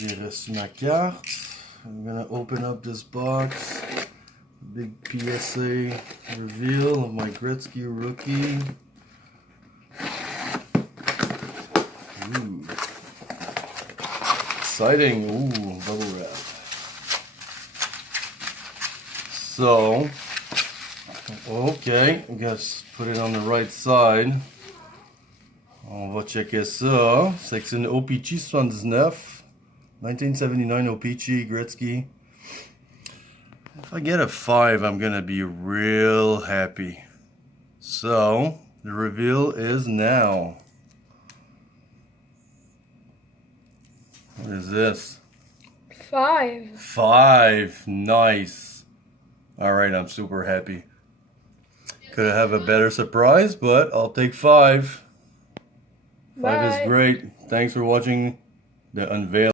J'ai reçu ma carte. I'm gonna open up this box. Big PSA reveal of my Gretzky rookie. Ooh. Exciting. Ooh, bubble wrap. So, okay, I guess put it on the right side. On va checker ça. C'est que c'est une O-Pee-Chee 79. 1979 O-Pee-Chee Gretzky. If I get a 5, I'm gonna be real happy. So, the reveal is now. What is this? 5. 5. Nice. Alright, I'm super happy. Could have a better surprise, but I'll take 5. 5 is great. Thanks for watching the unveil.